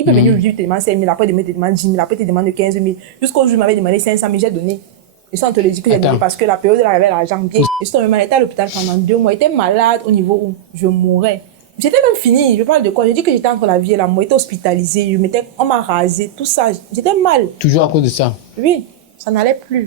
Il peut venir aujourd'hui te demander 5 000, après demain te demander 10 000, après te demander 15 000. Jusqu'au jour où il m'avait demandé 500 000, j'ai donné. Et ça, on te le dit que j'ai donné parce que la période où il avait l'argent bien. Et justement, il était à l'hôpital pendant 2 mois. Il était malade au niveau où je mourais. J'étais même fini. Je parle de quoi? Je dis que j'étais entre la vie et la mort. J'étais hospitalisée. On m'a rasé, tout ça. J'étais mal. Toujours à cause de ça? Oui, ça n'allait plus.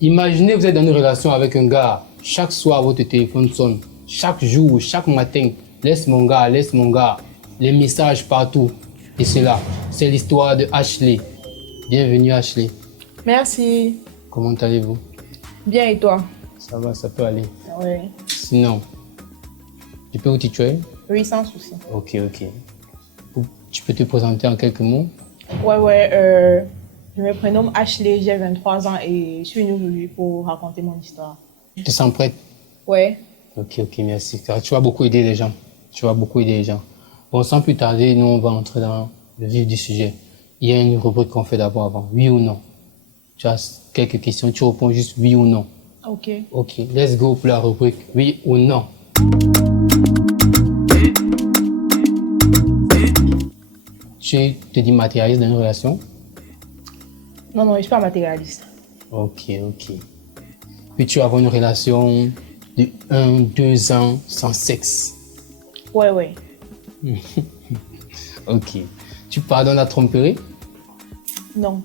Imaginez, vous êtes dans une relation avec un gars. Chaque soir, votre téléphone sonne. Chaque jour, chaque matin. Laisse mon gars, laisse mon gars. Les messages partout. Et c'est là. C'est l'histoire de Ashley. Bienvenue, Ashley. Merci. Comment allez-vous? Bien, et toi? Ça va, ça peut aller. Oui. Sinon, tu peux vous tutoyer? Oui, sans souci. Ok. Tu peux te présenter en quelques mots? Ouais. Je me prénomme Ashley, j'ai 23 ans et je suis venue aujourd'hui pour raconter mon histoire. Tu te sens prête? Ouais. Ok, merci. Car tu vas beaucoup aider les gens. Bon, sans plus tarder, nous, on va entrer dans le vif du sujet. Il y a une rubrique qu'on fait d'abord avant. Oui ou non? Tu as quelques questions, tu réponds juste oui ou non. Ok. Ok, let's go pour la rubrique oui ou non. Tu te dis matérialiste dans une relation? Non, je ne suis pas matérialiste. Ok. Puis tu vas avoir une relation de 1-2 ans sans sexe? Ouais. Ok. Tu pardonnes la tromperie? Non.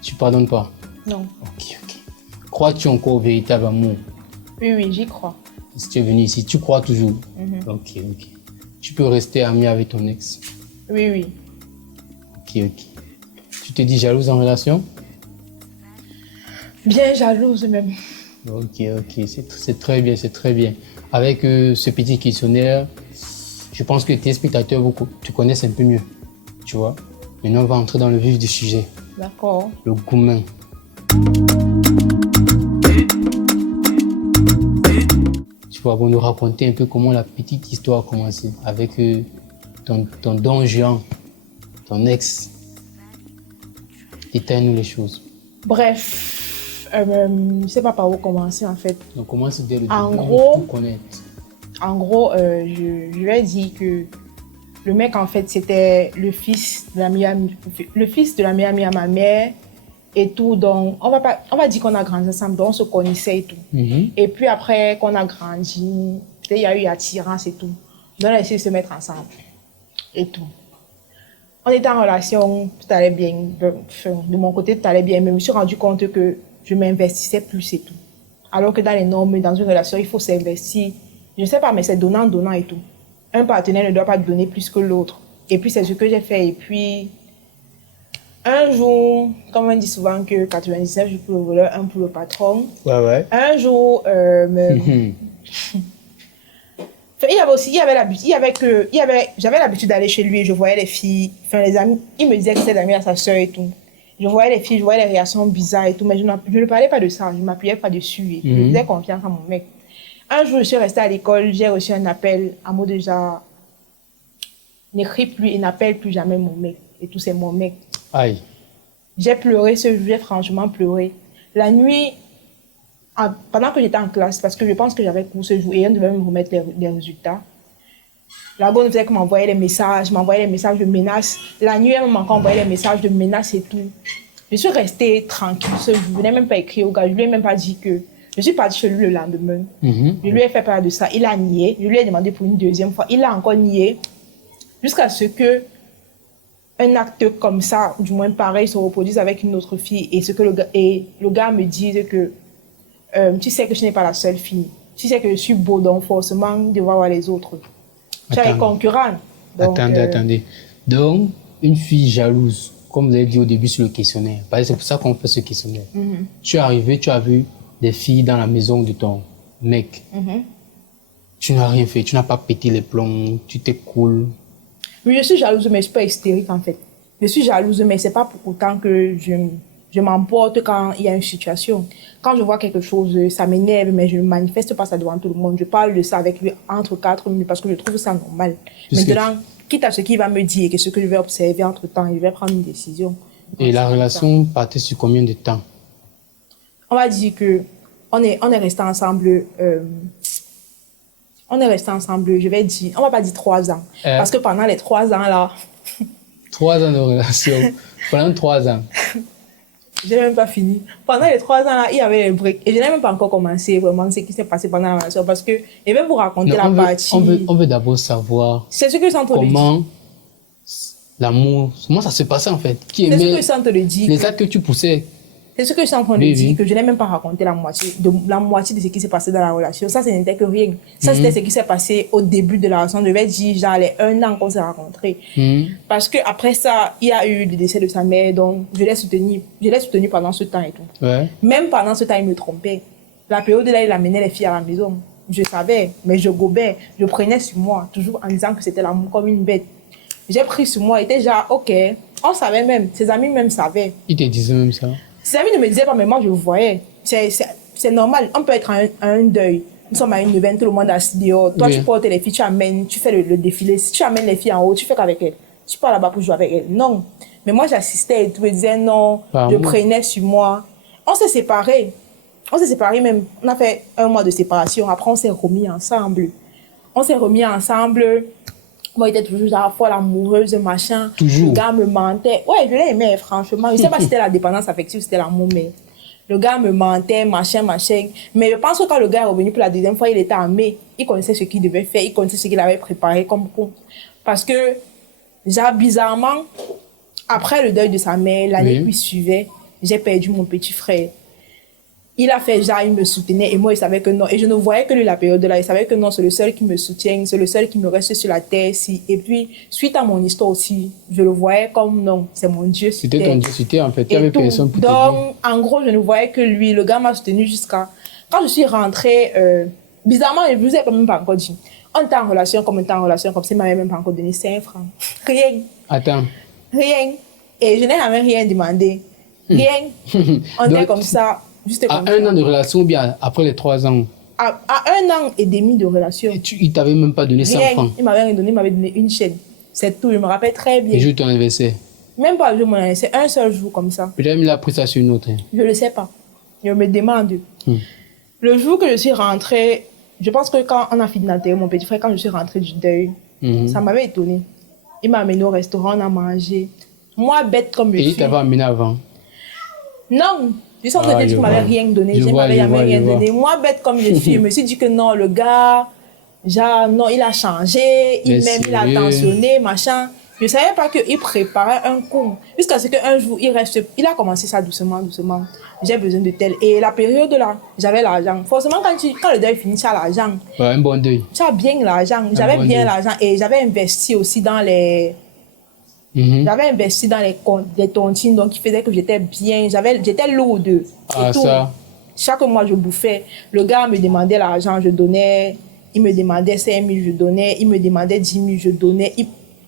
Tu pardonnes pas? Non. Ok. Crois-tu encore au véritable amour? Oui, j'y crois. Si tu es venu ici, tu crois toujours? Ok. Tu peux rester ami avec ton ex? Oui. Ok. Tu te dis jalouse en relation? Bien jalouse même. Ok. C'est très bien. Avec ce petit questionnaire, je pense que tes spectateurs te connaissent un peu mieux. Tu vois? Maintenant, on va entrer dans le vif du sujet. D'accord. Le gourmand. Tu vas nous raconter un peu comment la petite histoire a commencé avec ton don Juan, ton ex. Détaille-nous les choses. Bref, je ne sais pas par où commencer en fait. On commence dès le début. En gros, tout connaître. Je lui ai dit que le mec en fait c'était le fils de la meilleure amie à ma mère et tout. Donc on va dire qu'on a grandi ensemble, donc on se connaissait et tout. Et puis après qu'on a grandi, il y a eu attirance et tout. Donc on a essayé de se mettre ensemble et tout. On était en relation, tout allait bien. De mon côté, tout allait bien. Mais je me suis rendu compte que je m'investissais plus et tout. Alors que dans les normes, dans une relation, il faut s'investir. Je ne sais pas, mais c'est donnant et tout. Un partenaire ne doit pas donner plus que l'autre. Et puis, c'est ce que j'ai fait. Et puis, un jour, comme on dit souvent que 99 jours pour le voleur, 1 pour le patron. Ouais. Un jour, j'avais l'habitude d'aller chez lui et je voyais les filles, les amis, il me disait que c'était l'ami à sa soeur et tout. Je voyais les filles, je voyais les réactions bizarres et tout, mais je ne parlais pas de ça, je ne m'appuyais pas dessus et je faisais confiance à mon mec. Un jour, je suis restée à l'école, j'ai reçu un appel à mot de genre, n'écris plus et n'appelle plus jamais mon mec. Et tout, c'est mon mec. Aïe. J'ai pleuré ce jour, j'ai franchement pleuré. La nuit, pendant que j'étais en classe, parce que je pense que j'avais cours ce jour et on devait me remettre les résultats. La bonne faisait que m'envoyait les messages de menaces. La nuit, elle m'a encore envoyé les messages de menaces et tout. Je suis restée tranquille ce jour. Je n'ai même pas écrit au gars. Je lui ai même pas dit que... Je suis partie chez lui le lendemain. Je lui ai fait part de ça. Il a nié. Je lui ai demandé pour une deuxième fois. Il a encore nié. Jusqu'à ce que un acte comme ça, ou du moins pareil, se reproduise avec une autre fille. Et le gars me dise que tu sais que je n'ai pas la seule fille. Tu sais que je suis beau, donc forcément, je devrais avoir les autres. Tu as les concurrents. Donc, attendez. Donc, une fille jalouse, comme vous avez dit au début sur le questionnaire, c'est pour ça qu'on fait ce questionnaire. Tu es arrivé, tu as vu des filles dans la maison de ton mec. Tu n'as rien fait, tu n'as pas pété les plombs, tu t'es cool. Oui, je suis jalouse, mais je ne suis pas hystérique en fait. Je suis jalouse, mais ce n'est pas pour autant que Je m'emporte quand il y a une situation. Quand je vois quelque chose, ça m'énerve, mais je ne manifeste pas ça devant tout le monde. Je parle de ça avec lui entre 4 minutes parce que je trouve ça normal. Maintenant, quitte à ce qu'il va me dire et ce que je vais observer entre-temps, je vais prendre une décision. Et la relation partait sur combien de temps? On va dire que on est resté ensemble. On est resté ensemble, je vais dire, on va pas dire 3 ans. Parce que pendant les 3 ans là. 3 ans de relation. Pendant 3 ans. Je n'ai même pas fini. Pendant les 3 ans là, il y avait un break. Et je n'ai même pas encore commencé vraiment ce qui s'est passé pendant la relation. Parce que je vais vous raconter la partie. On veut d'abord savoir. C'est ce que je sens te le dire. Comment l'amour, comment ça se passait en fait? Qui aimait c'est ce que je sens te le dire. Les actes que tu poussais. C'est ce que je suis en train de dire, que je n'ai même pas raconté la moitié de ce qui s'est passé dans la relation. Ça, ce n'était que rien. Ça, c'était ce qui s'est passé au début de la relation. Je vais dire, genre, les 1 an qu'on s'est rencontrés. Parce que après ça, il y a eu le décès de sa mère, donc je l'ai soutenu pendant ce temps et tout. Ouais. Même pendant ce temps, il me trompait. La période là, il amenait les filles à la maison. Je savais, mais je gobais, je prenais sur moi, toujours en disant que c'était l'amour comme une bête. J'ai pris sur moi, il était genre, ok, on savait même, ses amis même savaient. Il te disait même ça? Ses amis ne me disaient pas, mais moi je voyais. C'est normal, on peut être à un deuil. Nous sommes à une neuvaine, tout le monde est assis dehors. Toi, tu portes les filles, tu amènes, tu fais le défilé. Si tu amènes les filles en haut, tu fais qu'avec elles. Tu pars là-bas pour jouer avec elles. Non. Mais moi, j'assistais et tout, me disais non, je prenais sur moi. On s'est séparés. On s'est séparés même. On a fait 1 mois de séparation. Après, on s'est remis ensemble. Moi, il était toujours genre folle, amoureuse, machin. Toujours. Le gars me mentait. Ouais, je l'aimais, franchement. Je sais pas si c'était la dépendance affective, c'était l'amour, mais le gars me mentait, machin. Mais je pense que quand le gars est revenu pour la 2e fois, il était armé. Il connaissait ce qu'il devait faire, il connaissait ce qu'il avait préparé comme coup. Parce que, genre, bizarrement, après le deuil de sa mère, l'année qui suivait, j'ai perdu mon petit frère. Il a fait genre, il me soutenait et moi, il savait que non. Et je ne voyais que lui, la période là, il savait que non, c'est le seul qui me soutient, c'est le seul qui me reste sur la terre. Et puis, suite à mon histoire aussi, je le voyais comme non, c'est mon Dieu. C'était ton Dieu, c'était en fait, il y avait personne pour te dire. Donc, en gros, je ne voyais que lui. Le gars m'a soutenu jusqu'à. Quand je suis rentrée, bizarrement, je ne vous ai quand même pas encore dit. On était en relation, comme ça, il m'avait même pas encore donné 5 francs. Rien. Attends. Rien. Et je n'ai jamais rien demandé. Rien. On était comme ça. Juste à 1 an de relation ou bien après les 3 ans? À 1 an et demi de relation. Et il t'avait même pas donné 100 francs? Il m'avait rien donné, il m'avait donné une chaîne. C'est tout, je me rappelle très bien. Et jour de ton anniversaire? Même pas le jour de mon anniversaire, un seul jour comme ça. Peut-être il a pris ça sur une autre. Je ne sais pas. Je me demande. Le jour que je suis rentrée, je pense que quand on a fini d'enterrer mon petit frère, quand je suis rentrée du deuil, ça m'avait étonnée. Il m'a amené au restaurant, on a mangé. Moi, bête comme je suis. Et il t'avait amené avant? Non. Je sens que tu m'avais rien donné. Je m'avais jamais rien donné. Moi, bête comme je suis, je me suis dit que non, le gars, genre, non, il a changé, il m'aime, il a attentionné, machin. Je ne savais pas qu'il préparait un coup. Jusqu'à ce qu'un jour, il a commencé ça doucement. J'ai besoin de tel. Et la période là, j'avais l'argent. Forcément, quand le deuil finit, tu as l'argent. Ouais, un bon deuil. Tu as bien l'argent. J'avais bien l'argent et j'avais investi aussi dans les. J'avais investi dans les comptes, des tontines, donc qui faisait que j'étais bien, j'étais lourde. Ah, ça. Chaque mois, je bouffais. Le gars me demandait l'argent, je donnais. Il me demandait 5 000, je donnais. Il me demandait 10 000, je donnais.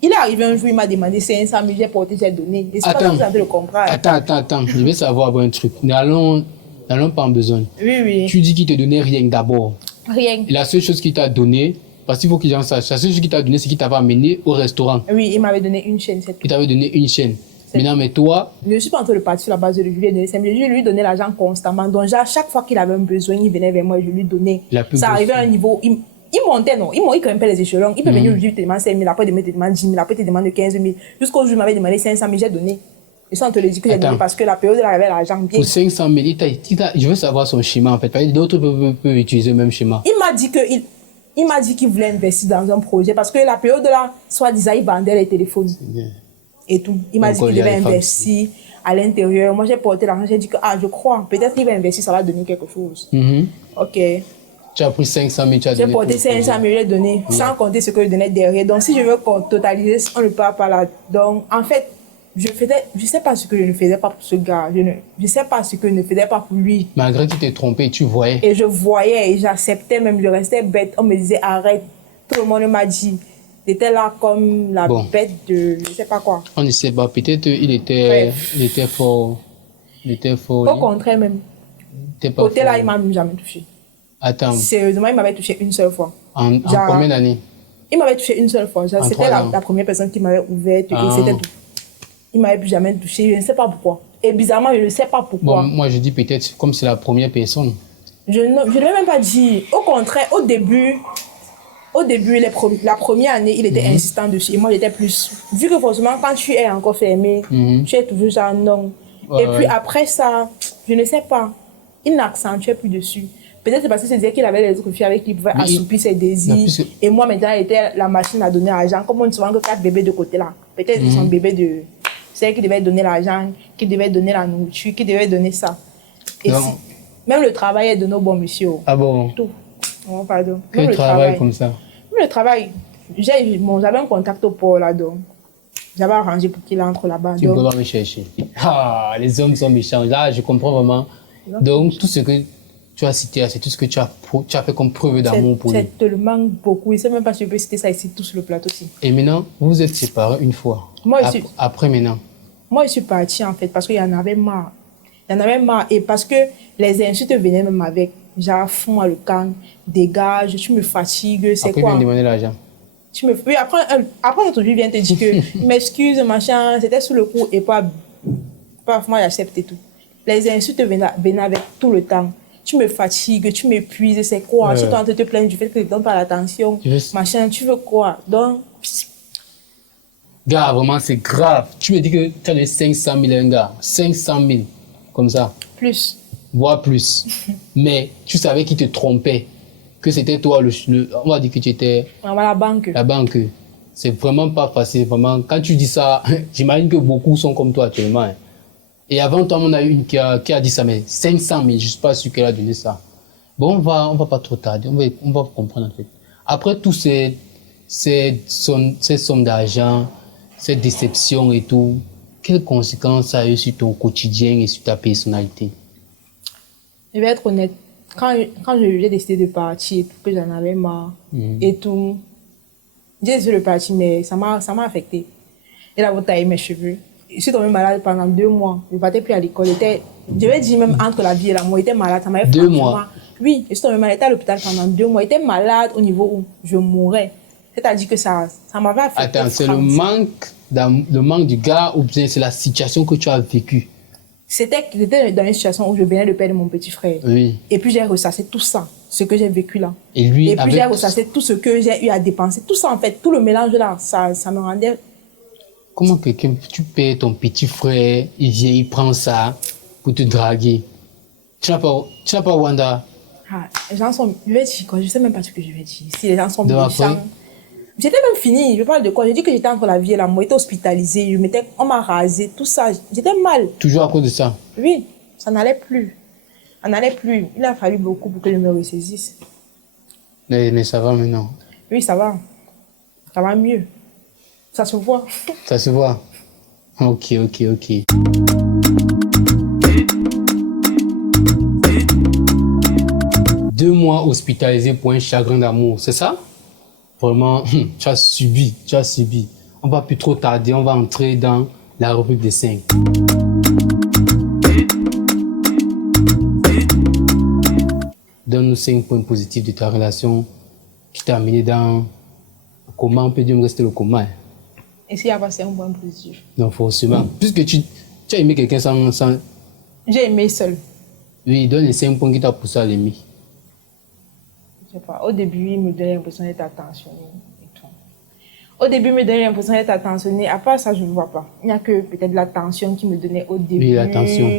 Il est arrivé un jour, il m'a demandé 500 000, j'ai porté, j'ai donné. Et c'est pas que vous avez le comprendre. Attends. Je vais savoir un truc. N'allons pas en besoin. Oui. Tu dis qu'il te donnait rien d'abord. Rien. Et la seule chose qu'il t'a donné, parce qu'il faut qu'ils en sachent, la seule chose qu'il t'a donné, c'est qu'il t'avait amené au restaurant. Oui, il m'avait donné une chaîne, c'est tout. Il t'avait donné une chaîne. Maintenant, mais toi... Je ne suis pas en train de partir sur la base de lui donner 5 000. Je lui donnais l'argent constamment. Donc, chaque fois qu'il avait un besoin, il venait vers moi et je lui donnais. Ça arrivait à un niveau... Il montait, non. Il grimpait les échelons. Il peut venir lui te demander 5 000, après il te demande 10 000, après il te demande 15 000. Jusqu'au jour où il m'avait demandé 500 000, j'ai donné. Et ça, on te le dit que j'ai donné parce que la période, il avait l'argent bien. Pour 500 000, je veux savoir son schéma, en fait. D'autres peuvent utiliser le même schéma. Il m'a dit qu'il voulait investir dans un projet parce que la période là, soi-disant, il vendait les téléphones. Et tout. Il m'a dit qu'il devait investir à l'intérieur. Moi, j'ai porté l'argent, j'ai dit que, je crois, peut-être qu'il va investir, ça va donner quelque chose. Ok. Tu as pris 500 000, tu as donné. J'ai porté 500 000, j'ai donné, sans compter ce que je donnais derrière. Donc, si je veux totaliser, on ne part pas là. Donc, en fait, je sais pas ce que je ne faisais pas pour ce gars. Je sais pas ce que je ne faisais pas pour lui. Malgré qu'il t'ait trompé, tu voyais. Et je voyais et j'acceptais même, je restais bête. On me disait arrête. Tout le monde m'a dit. J'étais là comme la bête de je sais pas quoi. On ne sait pas, peut-être il était fort. Il était fort. Au contraire même. T'es pas Côté là, fort. il m'a même jamais touché. Attends, Sérieusement, il m'avait touché une seule fois. en Genre, combien d'années? il m'avait touché une seule fois. Genre, En c'était 3 ans. la première personne qui m'avait ouverte et Ah. c'était tout. Il m'avait plus jamais touché. Je ne sais pas pourquoi. Et bizarrement, je ne sais pas Bon, pourquoi. moi je dis peut-être comme c'est la première personne. Je ne vais même pas dire. Au contraire, au début, la première année, il était insistant dessus. Et moi, j'étais plus. Vu que forcément, quand tu es encore fermé, tu es toujours genre non. Ouais, Et puis ouais. après ça, je ne sais pas. Il n'accentuait plus dessus. Peut-être c'est parce que c'est dire qu'il avait les autres filles avec qui il pouvait Mais assoupir ses désirs. Non, puisque- Et moi, maintenant, était la machine à donner l'argent. Comme on dit souvent que 4 bébés de côté là. Peut-être son bébé de. C'est qui devait donner l'argent, qui devait donner la nourriture, qui devait donner ça. Et Non. même le travail est de nos bons messieurs. Ah bon? Tout. Oh, pardon. Que Même le travail comme ça. Même le travail. J'avais un contact au port là, donc. J'avais arrangé pour qu'il entre là-bas. Tu ne peux donc. pas me chercher. Ah, les hommes sont méchants. Là, je comprends vraiment. Donc, tout ce que tu as cité, c'est tout ce que tu as fait comme preuve d'amour pour lui. C'est tellement beaucoup. Je ne sais même pas si je peux citer ça ici, tout sur le plateau aussi. Et maintenant, vous vous êtes séparés une fois. Moi, je suis- Après maintenant. Moi, je suis partie en fait parce qu'il y en avait marre. Il y en avait marre et parce que les insultes venaient même avec. Genre, fous-moi le camp, dégage, tu me fatigues, c'est Après, il quoi? vient demander l'argent. Oui, après notre vie vient te dire que il m'excuse, machin, c'était sous le coup et pas moi j'accepte et tout. Les insultes venaient avec tout le temps. Tu me fatigues, tu m'épuises, c'est quoi? Ouais. Tu es en train de te plaindre du fait que je ne donne pas l'attention, Tu veux- machin, tu veux quoi? Donc, Gars, vraiment, c'est grave. Tu me dis que tu as donné 500 000 à un gars. 500 000. Comme ça. plus. Voire plus. Mais tu savais qu'il te trompait. Que c'était toi, on va dire que tu étais On va à la banque. la banque. C'est vraiment pas facile. Vraiment. Quand tu dis ça, j'imagine que beaucoup sont comme toi actuellement. Hein. Et avant toi, on a eu une qui a dit ça, mais 500 000, je ne suis pas sûr qu'elle a donné ça. Bon, on va pas trop tarder. On va comprendre en fait. Après tous ces sommes d'argent, ces déceptions et tout, quelles conséquences ça a eu sur ton quotidien et sur ta personnalité? Je vais être honnête. Quand j'ai décidé de partir, que j'en avais marre et tout, j'ai décidé de partir, mais ça m'a affecté. Et là, vous taillez mes cheveux. Je suis tombée malade pendant 2 mois. Je ne partais plus à l'école. Je vais dire même entre la vie et la mort, j'étais malade. Ça m'avait 2 franchement- mois? Oui, je suis tombée malade. J'étais à l'hôpital pendant 2 mois. J'étais malade au niveau où je mourais. C'est-à-dire que ça m'avait affecté. Attends, c'est le manque du gars ou bien c'est la situation que tu as vécue? J'étais dans une situation où je venais de perdre mon petit frère. Oui. Et puis j'ai ressassé tout ça, ce que j'ai vécu là. Et lui, Et puis avec j'ai ressassé tout ce que j'ai eu à dépenser. Tout ça en fait, tout le mélange là, ça me rendait... comment quelqu'un, tu payes ton petit frère, il vient, il prend ça pour te draguer. Tu n'as pas Wanda. Ah, les gens sont... Je vais dire quoi? Je sais même pas ce que je vais dire. Si les gens sont Donc méchants... après- J'étais même finie. Je parle de quoi? J'ai dit que j'étais entre la vie et la mort. J'étais hospitalisée. On m'a rasé, tout ça. J'étais mal. Toujours à cause de ça. Oui, ça n'allait plus. Ça n'allait plus. Il a fallu beaucoup pour que je me ressaisisse. Mais ça va maintenant. Oui, ça va. Ça va mieux. Ça se voit. Ça se voit. Ok. 2 mois hospitalisé pour un chagrin d'amour, c'est ça? Vraiment, tu as subi. On va plus trop tarder, on va entrer dans la rubrique des 5. Donne-nous 5 points positifs de ta relation qui t'a amené dans le coma. On peut dire que c'était le coma. Hein. Et s'il y a passé un point positif? Non, forcément. Puisque tu as aimé quelqu'un sans... J'ai aimé seul. Oui, donne les 5 points qui t'a poussé à l'aimer. Je sais pas. Au début, il me donnait l'impression d'être attentionné et tout. Au début, il me donnait l'impression d'être attentionné. À part ça, je ne vois pas. Il n'y a que peut-être l'attention qu'il me donnait au début. Oui, l'attention.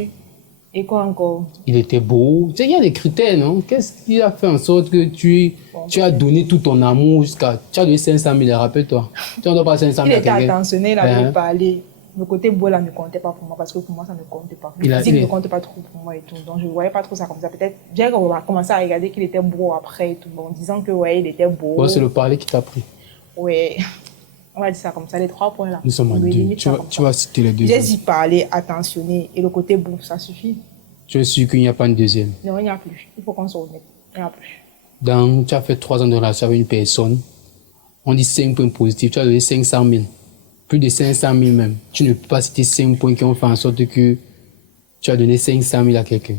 Et quoi encore? Il était beau. Tu sais, il y a des critères, non? Qu'est-ce qui a fait en sorte que tu as donné tout ton amour jusqu'à... Tu as donné 500 000, rappelle-toi. Tu n'en dois pas 500 Il 000 à était quelqu'un. attentionné, là, Hein? de parler. Le côté beau, là, ne comptait pas pour moi, parce que pour moi, ça ne comptait pas. Il Le a- physique il est- ne comptait pas trop pour moi et tout. Donc, je ne voyais pas trop ça comme ça. Peut-être, j'ai commencé à regarder qu'il était beau après et tout. Bon, disant que, ouais, il était beau. Bon, c'est le parler qui t'a pris. Ouais. On va dire ça comme ça, les 3 points là. Nous sommes en On me 2. limite ça comme ça. vas citer les J'ai deuxièmes. dit parler, attentionné, et le côté beau, ça suffit. Tu es sûr qu'il n'y a pas une deuxième. Non, il n'y a plus. Il faut qu'on soit honnête. Il n'y a plus. Tu as fait 3 ans de relation avec une personne. On dit 5 points positifs. Tu as donné 500 000. Plus de 500 000 même. Tu ne peux pas citer 5 points qui ont fait en sorte que Tu as donné 500 000 à quelqu'un.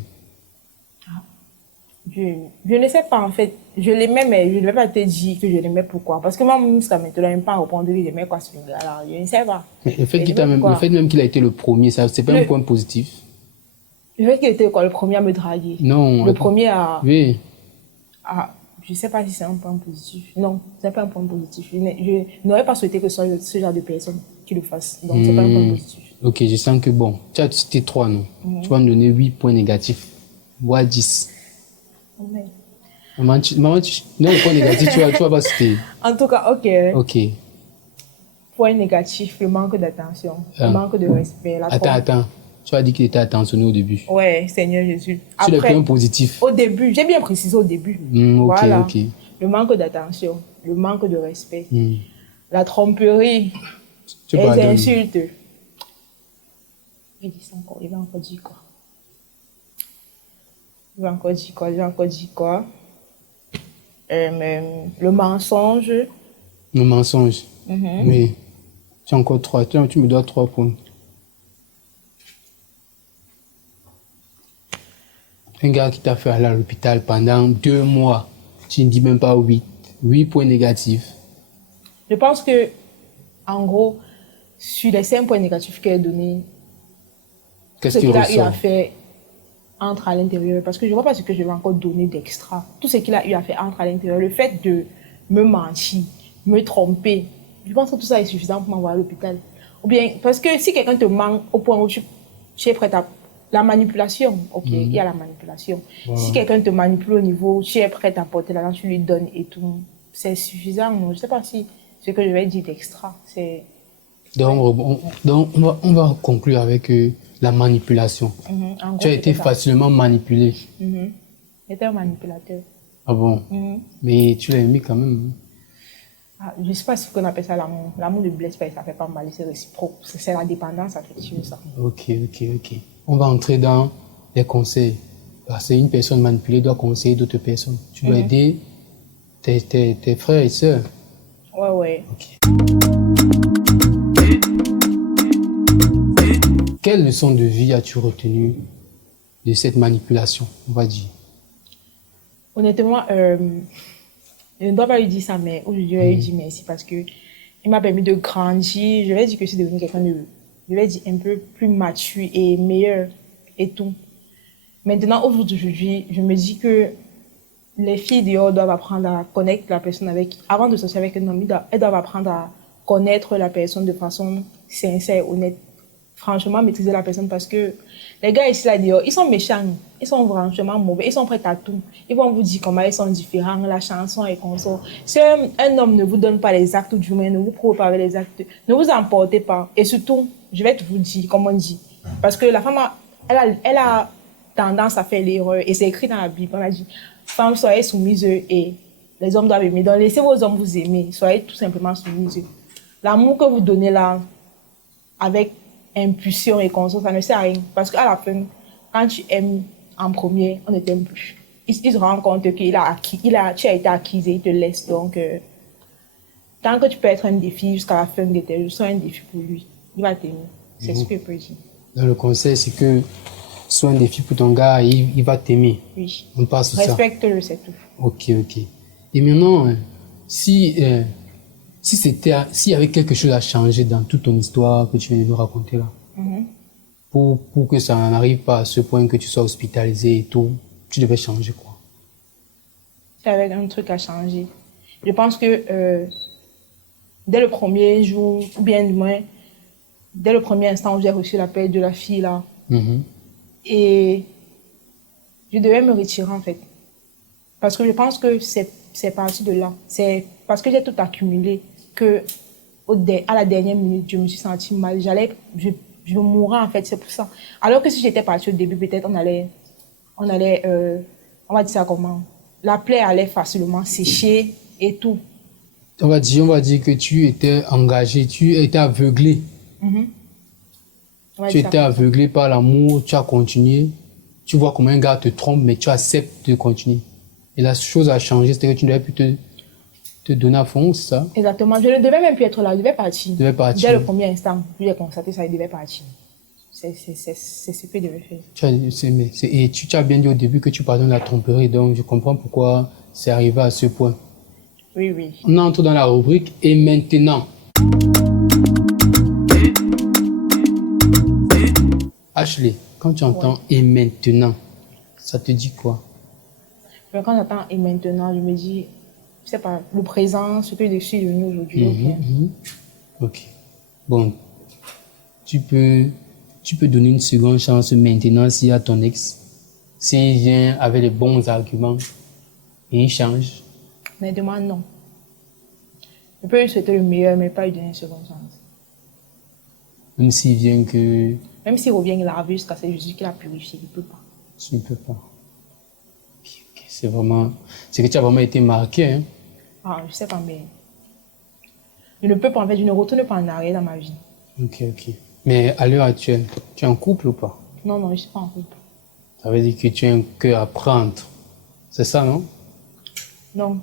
Je ne sais pas en fait. Je l'aimais, mais je ne vais pas te dire que je l'aimais pourquoi. Parce que moi, même jusqu'à maintenant, je n'aime pas répondre, j'aimais quoi ce gars-là. Je ne sais pas. Mais le fait Et qu'il je sais le fait même qu'il a été le premier, ça, c'est pas un point positif. Le fait qu'il était quoi, le premier à me draguer. Non. Le premier Oui. je ne sais pas si c'est un point positif. Non, c'est pas un point positif. Je n'aurais pas souhaité que ce soit ce genre de personne qui le fasse. Donc, c'est pas un point positif. Ok, je sens que bon. Tu as cité 3, non? Tu vas me donner 8 points négatifs. Ou 10. Oh, merde. Maman, non, le point négatif, tu vas pas citer. En tout cas, ok. Ok. Point négatif, le manque d'attention, le manque de respect. Attends. Tu as dit qu'il était attentionné au début. Ouais, Seigneur Jésus. Sur les points positifs. Au début, j'ai bien précisé au début. Ok, voilà. ok. Le manque d'attention, le manque de respect, la tromperie, Tu les insultes. Il dit ça encore, il va encore dire quoi? Il va encore dire quoi? Le mensonge. Le mensonge. Oui. Tu as encore 3. Tu me dois 3 points. Un gars qui t'a fait aller à l'hôpital pendant 2 mois. Tu ne dis même pas 8. 8 points négatifs. Je pense que, en gros, sur les 5 points négatifs qu'elle a donnés, qu'est-ce qu'il a eu à faire entre à l'intérieur, parce que je ne vois pas ce que je vais encore donner d'extra. Tout ce qu'il a eu à faire entre à l'intérieur, le fait de me mentir, me tromper, je pense que tout ça est suffisant pour m'envoyer à l'hôpital. Ou bien, parce que si quelqu'un te ment au point où tu es prêt à... La manipulation, ok, il y a la manipulation. Ouais. Si quelqu'un te manipule au niveau, tu es prêt à porter l'argent, tu lui donnes et tout, c'est suffisant. Je ne sais pas si ce que je vais dire d'extra, c'est... Donc, on va conclure avec la manipulation. Gros, tu as été facilement manipulé. J'étais un manipulateur. Ah bon? Mais tu l'as aimé quand même. Je ne sais pas ce qu'on appelle ça l'amour. L'amour ne blesse pas et ça ne fait pas mal, c'est réciproque. C'est la dépendance affective, ça. Ok. On va entrer dans les conseils. Parce qu'une personne manipulée doit conseiller d'autres personnes. Tu dois aider tes frères et sœurs. Ouais. Okay. Quelle leçon de vie as-tu retenue de cette manipulation, on va dire? Honnêtement, je ne dois pas lui dire ça, mais aujourd'hui, je vais lui dire merci parce qu'il m'a permis de grandir. Je vais dire que je suis devenue quelqu'un de, je vais dire, un peu plus mature et meilleur et tout. Maintenant, au jour d'aujourd'hui, je me dis que les filles dehors doivent apprendre à connaître la personne avec, avant de sortir avec un homme, elles doivent apprendre à connaître la personne de façon sincère, honnête. Franchement, maîtriser la personne parce que les gars ici là dehors, ils sont méchants, ils sont franchement mauvais, ils sont prêts à tout. Ils vont vous dire comment ils sont différents, la chanson et consort. Si un homme ne vous donne pas les actes du moins, ne vous prouve pas avec les actes, ne vous emportez pas. Et surtout, je vais vous dire, comme on dit, parce que la femme, elle a tendance à faire l'erreur et c'est écrit dans la Bible, on a dit, femmes, soyez soumises et les hommes doivent aimer. Donc laissez vos hommes vous aimer, soyez tout simplement soumises. L'amour que vous donnez là, avec impulsion et conscience, ça ne sert à rien. Parce qu'à la fin, quand tu aimes en premier, on ne t'aime plus. Il se rend compte qu'il a acquis, tu as été acquis et il te laisse. Donc, tant que tu peux être un défi jusqu'à la fin de tes jours, sois un défi pour lui. Il va t'aimer. C'est ce que je peux dire. Le conseil, c'est que sois un défi pour ton gars et il va t'aimer. Oui. On passe sur ça. Respecte-le, c'est tout. Ok. Et maintenant, s'il y avait quelque chose à changer dans toute ton histoire que tu viens de nous raconter là, pour que ça n'arrive pas à ce point que tu sois hospitalisé et tout, tu devais changer quoi? Il y avait un truc à changer. Je pense que dès le premier jour, ou bien du moins, dès le premier instant où j'ai reçu l'appel de la fille là, et je devais me retirer en fait. Parce que je pense que c'est parti de là. C'est parce que j'ai tout accumulé que à la dernière minute, je me suis sentie mal. Je mourrais en fait, c'est pour ça. Alors que si j'étais partie au début, peut-être on va dire ça comment? La plaie allait facilement sécher et tout. On va dire que tu étais engagé, tu étais aveuglé. Tu étais aveuglé par l'amour, tu as continué. Tu vois comment un gars te trompe, mais tu acceptes de continuer. Et la chose a changé, c'est-à-dire que tu ne devais plus te donner à fond, c'est ça? Exactement. Je ne devais même plus être là, je devais partir. Tu devais partir. Dès le premier instant, j'ai constaté ça, il devait partir. c'est ce que je devais faire. Et tu as bien dit au début que tu pardonnes la tromperie, donc je comprends pourquoi c'est arrivé à ce point. Oui, oui. On entre dans la rubrique « Et maintenant ». Ashley, quand tu entends « Et maintenant », ça te dit quoi? Mais quand j'entends « Et maintenant », je me dis, je sais pas, le présent, ce que je suis devenu aujourd'hui. Ok. Bon, tu peux donner une seconde chance maintenant s'il y a ton ex, s'il vient avec les bons arguments et il change. Mais demande non. Je peux lui souhaiter le meilleur, mais pas lui donner une seconde chance. Même s'il vient que... Même s'il revient laver jusqu'à ce Jésus qu'il a purifié, il ne peut pas. Tu ne peux pas. Ok. C'est vraiment... C'est que tu as vraiment été marqué, hein? Ah, je sais pas, mais... Je ne peux pas, en fait, je ne retourne pas en arrière dans ma vie. Ok. Mais à l'heure actuelle, tu es en couple ou pas? Non, je ne suis pas en couple. Ça veut dire que tu as un cœur à prendre. C'est ça, non? Non.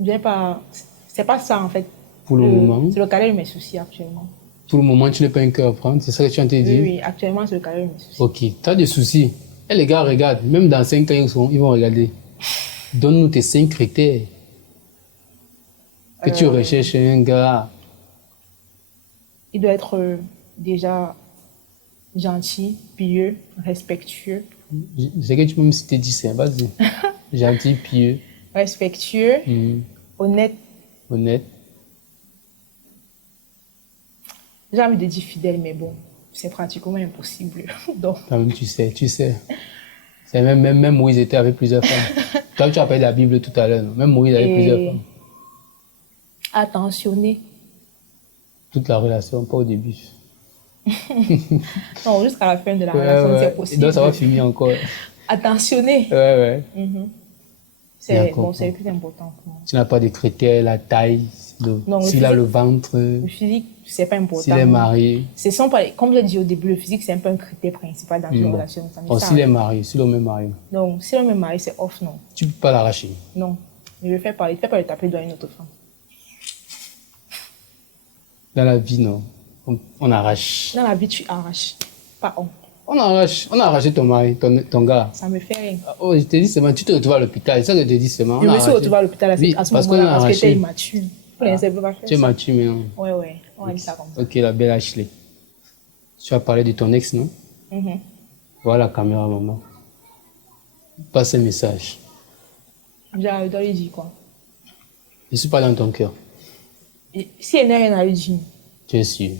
J'ai pas... C'est pas ça, en fait. Pour le moment? C'est le carré de mes soucis actuellement. Pour le moment, tu n'as pas un cœur à prendre, c'est ça que tu as entendu dire? Oui, actuellement, c'est le carré de mes soucis. Ok, tu as des soucis. Et les gars, regarde, même dans 5 ans, ils vont regarder. Donne-nous tes 5 critères que tu recherches chez un gars. Il doit être déjà gentil, pieux, respectueux. C'est que tu peux me citer 10, vas-y. Gentil, pieux. Respectueux, honnête. Honnête. J'ai envie de dire fidèle, mais bon, c'est pratiquement impossible. Donc... Quand même, tu sais. C'est même Moïse était avec plusieurs femmes. Toi, tu as parlé de la Bible tout à l'heure, non? Même Moïse avait plusieurs femmes. Attentionné. Toute la relation, pas au début. Non, jusqu'à la fin de la relation, c'est possible. Donc, ça va finir encore. Attentionné. Ouais. C'est bon, c'est le plus important pour moi. Tu n'as pas de critères, la taille, s'il a le ventre. Le physique, c'est pas important. S'il est marié. Comme je l'ai dit au début, le physique, c'est un peu un critère principal dans une relation. S'il est marié, si l'homme est marié. Donc, si l'homme est marié, c'est off, non. Tu ne peux pas l'arracher. Non. Je vais faire parler. Tu ne fais pas le taper dans une autre femme. Dans la vie, non. On arrache. Dans la vie, tu arraches. Pas on. On arrache. On a arraché ton mari, ton gars. Ça me fait rien. Oh, je te dis seulement, tu te retrouves à l'hôpital. C'est ça que je te dis seulement. Je me suis retrouvée à l'hôpital à ce moment-là parce que j'étais immature. Tu es mature maintenant. Ouais. On a dit ça comme ça. Ok, la belle Ashley. Tu as parlé de ton ex, non? Voilà la caméra, maman. Passe un message. Je dois lui dire quoi? Je ne suis pas dans ton cœur. Si elle n'a rien à lui dire. Tu es sûr?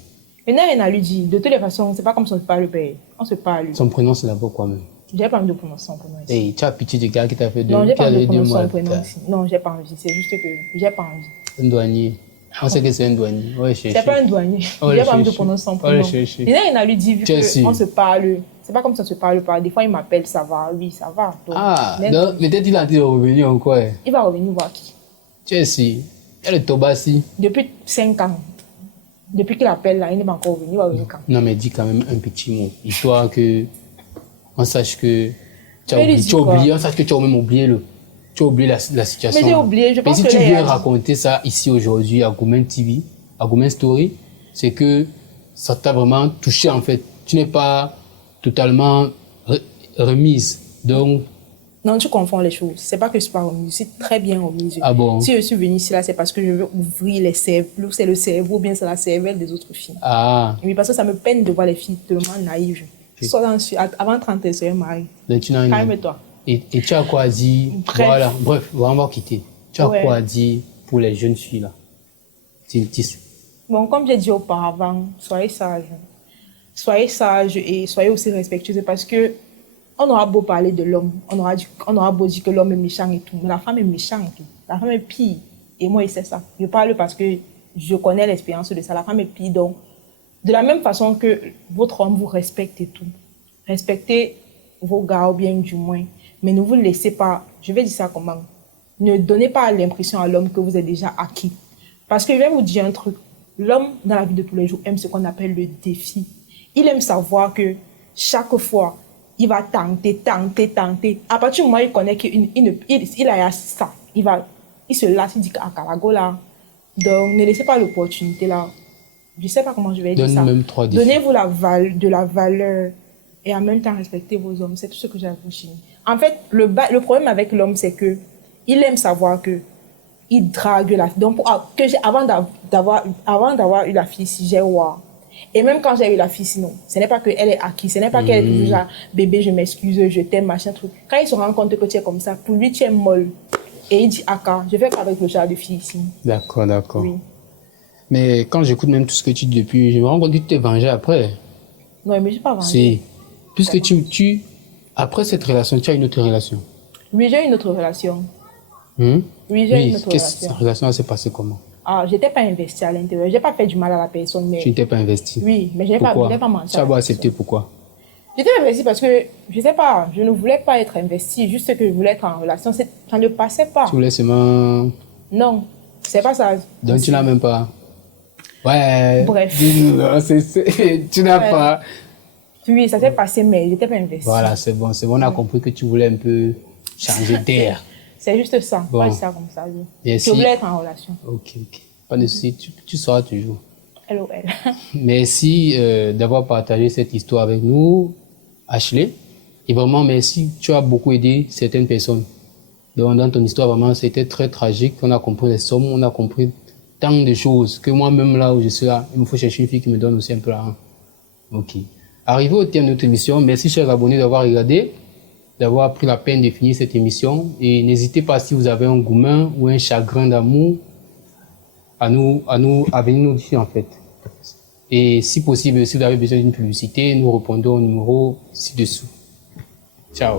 Elle n'a rien à lui dire. De toutes les façons, c'est pas comme si on se parle, père. On se parle. Son prénom, c'est d'abord quoi même? J'ai pas envie de prononcer son prénom ici. Hey, tu as pitié du gars qui t'a fait deux mois. Non, j'ai pas envie de prononcer son prénom prénom ici. Non, j'ai pas envie. C'est juste que j'ai pas envie. Un douanier. On sait que c'est un douanier. Ouais, c'est pas un douanier. J'ai pas envie de prononcer son prénom. Il n'a rien à lui dire vu qu'on se parle. C'est pas comme si on se parle pas. Des fois, il m'appelle, ça va. Oui, ça va. Donc peut-être il a dit de revenir encore. Il va revenir voir qui? Tu es sûr? Il y a le Tobassi. Depuis 5 ans. Depuis qu'il appelle là, il n'est pas encore revenu. Il va revenir quand? Non, mais dis quand même un petit mot. Histoire que on sache que tu as oublié. On sache que tu as même oublié tu as oublié la situation. Mais j'ai oublié. Je pense que si tu viens raconter ça ici aujourd'hui à Gourmet TV, à Gourmet Story, c'est que ça t'a vraiment touché en fait. Tu n'es pas totalement remise. Donc, non, tu confonds les choses. C'est pas que je suis pas remise. Je suis très bien remise. Ah bon? Si je suis venue ici là, c'est parce que je veux ouvrir les cerveaux. C'est le cerveau ou bien c'est la cervelle des autres filles. Ah. Oui, parce que ça me peine de voir les filles tellement naïves. Avant 30 ans, c'est un mari. Calme-toi. Et tu as quoi à dire? Voilà. Bref, on va quitter. Tu as quoi à dire pour les jeunes filles là? Bon, comme j'ai dit auparavant, soyez sages. Soyez sages et soyez aussi respectueuses parce que on aura beau parler de l'homme, on aura beau dire que l'homme est méchant et tout, mais la femme est méchante et tout. La femme est pire. Et moi, c'est ça. Je parle parce que je connais l'expérience de ça. La femme est pire. Donc, de la même façon que votre homme vous respecte et tout, respectez vos gars, ou bien du moins, mais ne vous laissez pas, je vais dire ça comment, ne donnez pas l'impression à l'homme que vous êtes déjà acquis. Parce que je vais vous dire un truc, l'homme dans la vie de tous les jours aime ce qu'on appelle le défi. Il aime savoir que chaque fois, il va tenter. À partir du moment où il connaît qu'il a ça, il se lasse, il dit à Calago là. Donc, ne laissez pas l'opportunité là Je sais pas comment je vais dire Donne ça. même 3 défis. Donnez-vous de la valeur et en même temps respectez vos hommes. C'est tout ce que j'ai à vous dire. En fait, le problème avec l'homme, c'est que il aime savoir que il drague la fille. Donc, avant d'avoir eu la fille, si j'ai voir. Et même quand j'ai eu la fille, sinon, ce n'est pas qu'elle est acquise, ce n'est pas qu'elle est toujours genre, bébé, je m'excuse, je t'aime, machin, truc. Quand il se rend compte que tu es comme ça, pour lui, tu es molle. Et il dit, Aka, je vais pas avec le genre de fille ici. D'accord, d'accord. Oui. Mais quand j'écoute même tout ce que tu dis depuis, je me rends compte que tu t'es vengé après. Non, mais je ne suis pas vengée. Si. Puisque après cette relation, tu as une autre relation. Oui, j'ai une autre relation. Oui, J'ai une autre cette relation s'est passée comment? Ah, je n'étais pas investie à l'intérieur. Je n'ai pas fait du mal à la personne. Mais... Tu n'étais pas investi? Oui, mais je n'ai pas menti. Tu as pas accepté, pourquoi? J'étais investie parce que, je ne sais pas, je ne voulais pas être investie, juste que je voulais être en relation. Ça ne passait pas. Tu voulais seulement... Non, c'est pas ça. Donc tu n'as même pas... Ouais. Bref. Tu n'as pas... Oui, ça s'est passé, mais je n'étais pas investie. Voilà, c'est bon. On a compris que tu voulais un peu changer d'air. C'est juste ça. Bon. Pas ça comme ça. Merci. Je voulais être en relation. Ok. Pas de souci, tu seras toujours. LOL. Merci d'avoir partagé cette histoire avec nous, Ashley. Et vraiment, merci. Tu as beaucoup aidé certaines personnes. Donc, dans ton histoire, vraiment, c'était très tragique. On a compris les sommes, on a compris tant de choses que moi-même, là où je suis là, il me faut chercher une fille qui me donne aussi un peu l'argent. Ok. Arrivé au terme de notre émission, merci, chers abonnés, d'avoir regardé, d'avoir pris la peine de finir cette émission. Et n'hésitez pas, si vous avez un gourmand ou un chagrin d'amour, à venir nous dire, en fait. Et si possible, si vous avez besoin d'une publicité, nous répondons au numéro ci-dessous. Ciao.